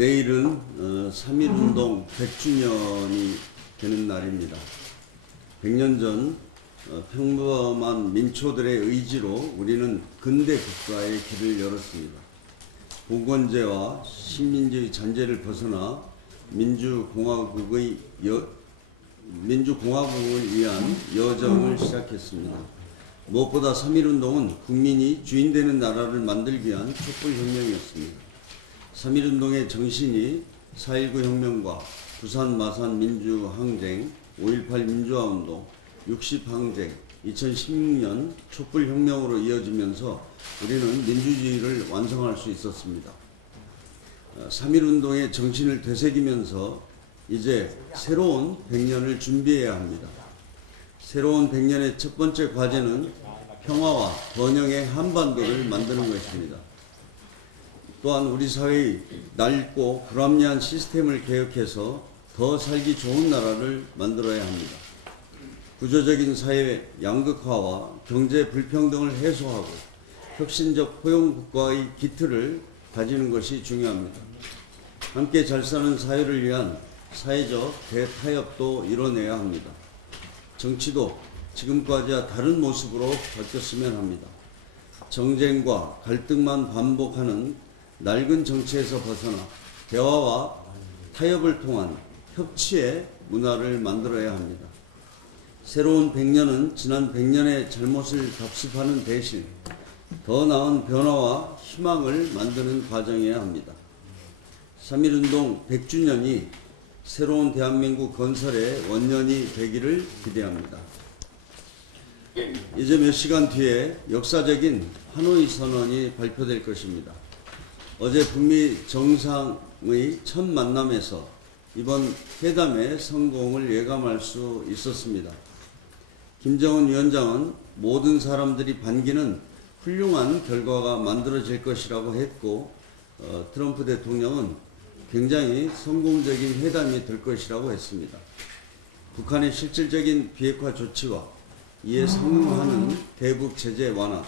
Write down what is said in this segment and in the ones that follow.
내일은 3.1운동 100주년이 되는 날입니다. 100년 전 평범한 민초들의 의지로 우리는 근대 국가의 길을 열었습니다. 봉건제와 식민지의 잔재를 벗어나 민주공화국을 위한 여정을 시작했습니다. 무엇보다 3.1운동은 국민이 주인되는 나라를 만들기 위한 촛불혁명이었습니다. 3.1운동의 정신이 4.19 혁명과 부산 마산 민주항쟁, 5.18 민주화운동, 60항쟁, 2016년 촛불혁명으로 이어지면서 우리는 민주주의를 완성할 수 있었습니다. 3.1운동의 정신을 되새기면서 이제 새로운 100년을 준비해야 합니다. 새로운 100년의 첫 번째 과제는 평화와 번영의 한반도를 만드는 것입니다. 또한 우리 사회의 낡고 불합리한 시스템을 개혁해서 더 살기 좋은 나라를 만들어야 합니다. 구조적인 사회 양극화와 경제 불평등을 해소하고 혁신적 포용국가의 기틀을 가지는 것이 중요합니다. 함께 잘 사는 사회를 위한 사회적 대타협도 이뤄내야 합니다. 정치도 지금까지와 다른 모습으로 바뀌었으면 합니다. 정쟁과 갈등만 반복하는 낡은 정치에서 벗어나 대화와 타협을 통한 협치의 문화를 만들어야 합니다. 새로운 100년은 지난 100년의 잘못을 답습하는 대신 더 나은 변화와 희망을 만드는 과정이어야 합니다. 3.1운동 100주년이 새로운 대한민국 건설의 원년이 되기를 기대합니다. 이제 몇 시간 뒤에 역사적인 하노이 선언이 발표될 것입니다. 어제 북미 정상의 첫 만남에서 이번 회담의 성공을 예감할 수 있었습니다. 김정은 위원장은 모든 사람들이 반기는 훌륭한 결과가 만들어질 것이라고 했고, 트럼프 대통령은 굉장히 성공적인 회담이 될 것이라고 했습니다. 북한의 실질적인 비핵화 조치와 이에 상응하는 대북 제재 완화,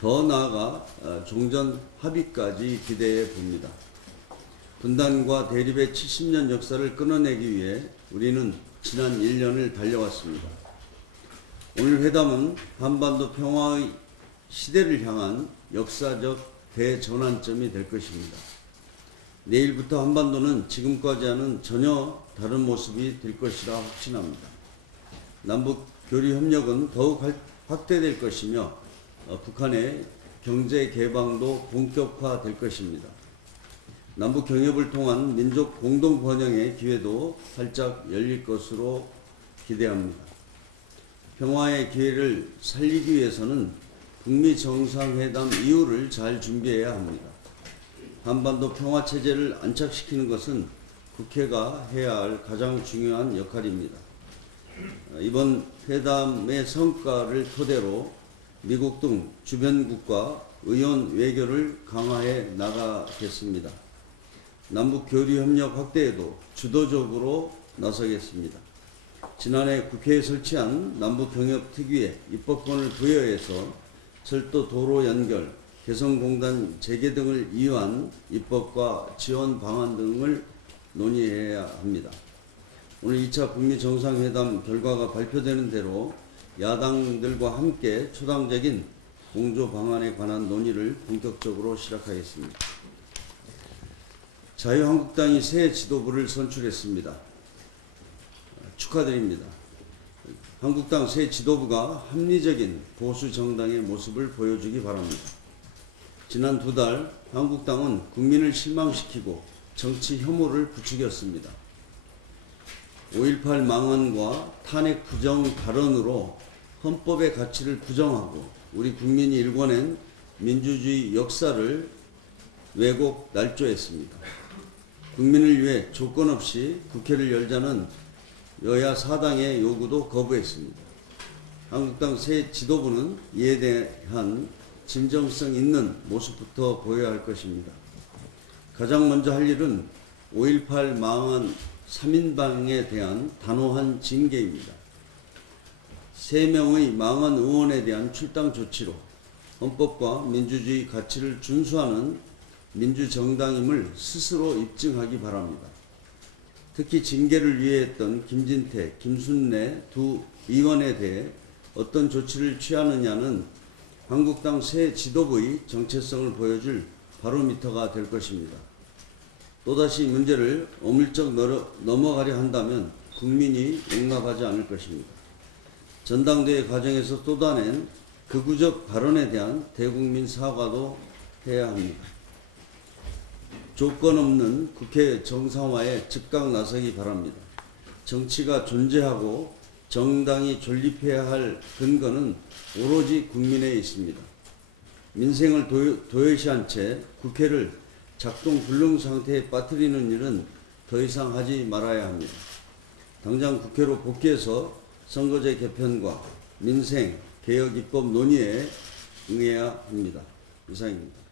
더 나아가 종전 합의까지 기대해 봅니다. 분단과 대립의 70년 역사를 끊어내기 위해 우리는 지난 1년을 달려왔습니다. 오늘 회담은 한반도 평화의 시대를 향한 역사적 대전환점이 될 것입니다. 내일부터 한반도는 지금까지와는 전혀 다른 모습이 될 것이라 확신합니다. 남북 교류 협력은 더욱 확대될 것이며 북한의 경제 개방도 본격화될 것입니다. 남북 경협을 통한 민족 공동 번영의 기회도 활짝 열릴 것으로 기대합니다. 평화의 기회를 살리기 위해서는 북미 정상회담 이후를 잘 준비해야 합니다. 한반도 평화체제를 안착시키는 것은 국회가 해야 할 가장 중요한 역할입니다. 이번 회담의 성과를 토대로 미국 등 주변국과 의원 외교를 강화해 나가겠습니다. 남북 교류 협력 확대에도 주도적으로 나서겠습니다. 지난해 국회에 설치한 남북 경협 특위에 입법권을 부여해서 철도 도로 연결, 개성공단 재개 등을 이유한 입법과 지원 방안 등을 논의해야 합니다. 오늘 2차 북미 정상회담 결과가 발표되는 대로 야당들과 함께 초당적인 공조 방안에 관한 논의를 본격적으로 시작하겠습니다. 자유한국당이 새 지도부를 선출했습니다. 축하드립니다. 한국당 새 지도부가 합리적인 보수 정당의 모습을 보여주기 바랍니다. 지난 2달 한국당은 국민을 실망시키고 정치 혐오를 부추겼습니다. 5.18 망언과 탄핵 부정 발언으로 헌법의 가치를 부정하고 우리 국민이 일궈낸 민주주의 역사를 왜곡 날조했습니다. 국민을 위해 조건 없이 국회를 열자는 여야 사당의 요구도 거부했습니다. 한국당 새 지도부는 이에 대한 진정성 있는 모습부터 보여야 할 것입니다. 가장 먼저 할 일은 5.18 망언 3인방에 대한 단호한 징계입니다. 3명의 망언 의원에 대한 출당 조치로 헌법과 민주주의 가치를 준수하는 민주정당임을 스스로 입증하기 바랍니다. 특히 징계를 위해했던 김진태, 김순례 두 의원에 대해 어떤 조치를 취하느냐는 한국당 새 지도부의 정체성을 보여줄 바로미터가 될 것입니다. 또다시 문제를 어물쩍 넘어가려 한다면 국민이 용납하지 않을 것입니다. 전당대회 과정에서 쏟아낸 극우적 발언에 대한 대국민 사과도 해야 합니다. 조건 없는 국회 정상화에 즉각 나서기 바랍니다. 정치가 존재하고 정당이 존립해야 할 근거는 오로지 국민에 있습니다. 민생을 도외시한 채 국회를 작동 불능 상태에 빠뜨리는 일은 더 이상 하지 말아야 합니다. 당장 국회로 복귀해서 선거제 개편과 민생, 개혁 입법 논의에 응해야 합니다. 이상입니다.